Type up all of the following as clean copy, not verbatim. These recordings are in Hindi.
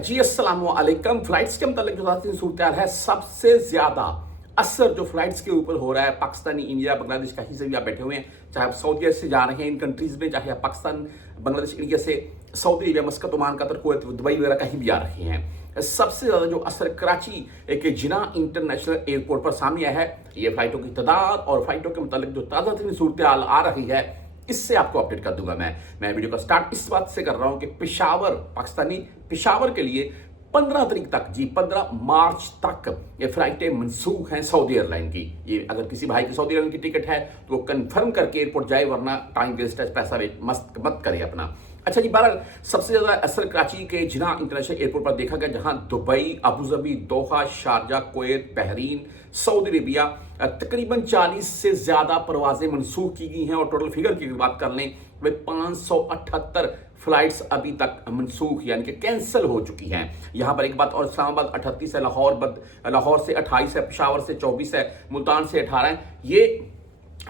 जी अस्सलाम वालेकुम। फ्लाइट्स के मतलब जो सूरत है, सबसे ज्यादा असर जो फ्लाइट्स के ऊपर हो रहा है पाकिस्तानी, इंडिया, बांग्लादेश कहीं से भी आप बैठे हुए हैं, चाहे आप सऊदी अरब से जा रहे हैं इन कंट्रीज में, चाहे आप पाकिस्तान, बांग्लादेश, इंडिया से Saudi Arabia, मस्कत, Oman, Qatar, Kuwait, Dubai वगैरह कहीं भी आ रहे हैं, सबसे ज्यादा जो असर कराची के जिना इंटरनेशनल एयरपोर्ट पर सामने आया है। ये फ्लाइटों की तादाद और फ्लाइटों के मतलब जो ताज़ा तरीन सूरत हाल आ रही है, इससे आपको अपडेट कर दूंगा। मैं वीडियो का स्टार्ट इस बात से कर रहा हूं कि पेशावर, पाकिस्तानी पेशावर के लिए 15 तारीख तक, जी 15 मार्च तक ये फ्लाइटें मनसूख हैं सऊदी एयरलाइन की। ये अगर किसी भाई की सऊदी एयरलाइन की टिकट है तो वो कंफर्म करके एयरपोर्ट जाए, वरना टाइम वेस्ट है, पैसा वेस्ट मत करे अपना। अच्छा जी, बहरहाल सबसे ज्यादा असर कराची के जिना इंटरनेशनल एयरपोर्ट पर देखा गया, जहां Dubai, Abu Dhabi, Doha, Sharjah, Kuwait, Bahrain, Saudi Arabia तकरीबन 40 से ज्यादा परवाजें मनसूख की गई हैं। और टोटल फिगर की बात कर लें वे 578 फ्लाइट्स अभी तक मनसूख यानी कि कैंसिल हो चुकी हैं। यहां पर एक बात और, इस्लामाबाद 38 है, लाहौर से 28 है, पेशावर से 24 है, मुल्तान से 18 है। ये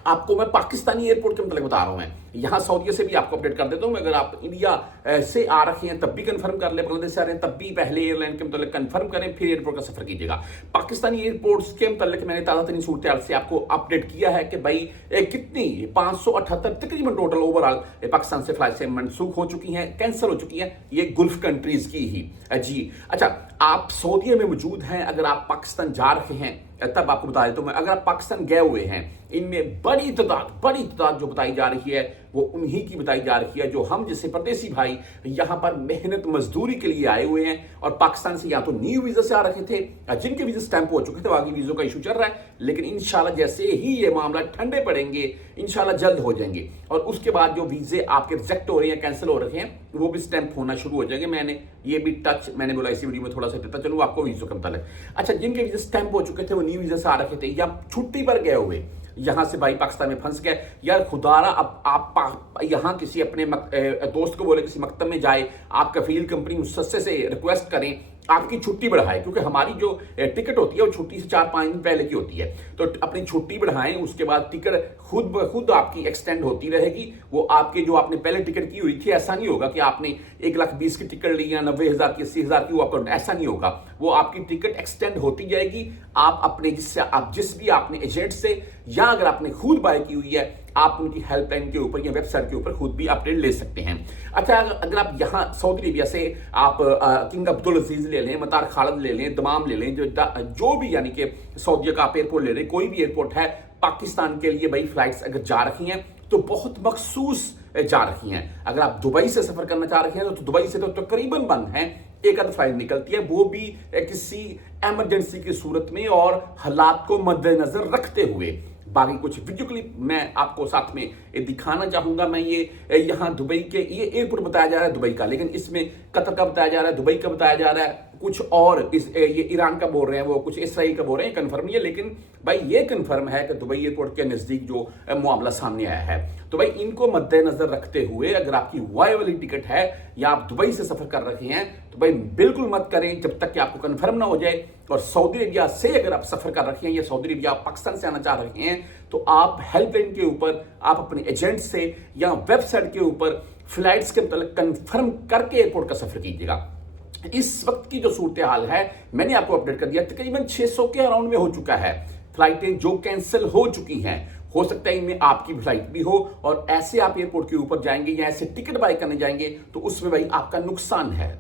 आपको मैं पाकिस्तानी एयरपोर्ट के मतलब बता रहा हूं। मैं यहां सऊदी से भी आपको अपडेट कर देता हूं। अगर आप इंडिया से आ रखे हैं तब भी कंफर्म कर ले, बांग्लादेश से आ रहे हैं तब भी पहले एयरलाइन के मतलब कंफर्म करें, फिर एयरपोर्ट का सफर कीजिएगा। पाकिस्तानी एयरपोर्ट्स के मतलब मैंने ताजा तरीन सूरत हाल से आपको अपडेट किया है कि भाई कितनी 578 तकरीबन टोटल ओवरऑल पाकिस्तान से फ्लाइट से मनसूख हो चुकी हैं, कैंसिल हो चुकी हैं, ये गुल्फ कंट्रीज की ही। जी अच्छा, आप सऊदी में मौजूद हैं, अगर आप पाकिस्तान जा रहे हैं तब आपको बता देता हूं मैं, अगर आप पाकिस्तान गए हुए हैं, इनमें बड़ी तादाद जो बताई जा रही है वो उन्हीं की बताई जा रही है जो हम जैसे परदेसी भाई यहां पर मेहनत मजदूरी के लिए आए हुए हैं और पाकिस्तान से या तो न्यू वीजा से आ रखे थे, जिनके वीजा स्टैंप हो चुके थे, आगे वीजों का इशू चल रहा है। लेकिन इंशाल्लाह जैसे ही ये मामला ठंडे पड़ेंगे, इंशाल्लाह जल्द हो जाएंगे और उसके बाद जो वीजे आपके रिजेक्ट हो रहे हैं, कैंसिल हो रहे हैं, वो भी स्टैंप होना शुरू हो जाएंगे। मैंने बोला इसी वीडियो में थोड़ा सा देता चलूं आपको वीजों का मतलब। अच्छा, जिनके वीजा स्टैंप हो चुके थे, वो न्यू वीजा से आ रखे थे या छुट्टी पर गए हुए, यहां से भाई पाकिस्तान में फंस गए, यार खुदारा अब आप यहां किसी अपने दोस्त को बोले किसी मकतब में जाए, आप कफील कंपनी मुझसे से रिक्वेस्ट करें आपकी छुट्टी बढ़ाए, क्योंकि हमारी जो टिकट होती है वो छुट्टी से 4-5 दिन पहले की होती है, तो अपनी छुट्टी बढ़ाएं, उसके बाद टिकट खुद ब खुद आपकी एक्सटेंड होती रहेगी। वो आपके जो आपने पहले टिकट की हुई थी, ऐसा नहीं होगा कि आपने 1,20,000 की टिकट ली या 90,000 की, 80,000 की, वो आपको ऐसा नहीं होगा। वो आपकी टिकट एक्सटेंड होती जाएगी। आप अपने जिस भी आपने एजेंट से या अगर आपने खुद बाय की हुई है, आप उनकी हेल्पलाइन के ऊपर या वेबसाइट के ऊपर खुद भी अपडेट ले सकते हैं। अच्छा, अगर आप यहाँ सऊदी अरेबिया से आप किंग अब्दुल अजीज ले लें, मतार खालिद ले लें, दमाम ले लें, जो भी यानी कि सऊदी का आप एयरपोर्ट ले लें, कोई भी एयरपोर्ट है पाकिस्तान के लिए, भाई फ्लाइट्स अगर जा रही हैं तो बहुत मखसूस जा रही हैं। अगर आप दुबई से सफर करना चाह रहे हैं तो दुबई से तो तकरीबन बंद है, एक आध फ्लाइट निकलती है, वो भी किसी इमरजेंसी की सूरत में और हालात को मद्देनजर रखते हुए। बाकी कुछ वीडियो क्लिप मैं आपको साथ में दिखाना चाहूंगा। मैं ये यहाँ दुबई के ये एयरपोर्ट बताया जा रहा है दुबई का, लेकिन इसमें कतर का बताया जा रहा है, दुबई का बताया जा रहा है, कुछ और ये ईरान का बोल रहे हैं, वो कुछ इसराइल का बोल रहे हैं, कंफर्म नहीं है। लेकिन भाई ये कंफर्म है कि दुबई एयरपोर्ट के नजदीक जो मामला सामने आया है, तो भाई इनको मद्देनजर रखते हुए अगर आपकी वाई वाली टिकट है या आप दुबई से सफर कर रहे हैं तो भाई बिल्कुल मत करें जब तक कि आपको कंफर्म ना हो जाए। और सऊदी अरेबिया से अगर आप सफर कर रहे हैं या सऊदी अरेबिया पाकिस्तान से आना चाह रहे हैं तो आप हेल्पलाइन के ऊपर, आप अपने एजेंट से या वेबसाइट के ऊपर फ्लाइट्स के मतलब कंफर्म करके एयरपोर्ट का सफर कीजिएगा। इस वक्त की जो सूरत हाल है मैंने आपको अपडेट कर दिया, तकरीबन 600 के अराउंड में हो चुका है फ्लाइटें जो कैंसिल हो चुकी हैं। हो सकता है इनमें आपकी फ्लाइट भी हो और ऐसे आप एयरपोर्ट के ऊपर जाएंगे या ऐसे टिकट बाय करने जाएंगे तो उसमें भाई आपका नुकसान है।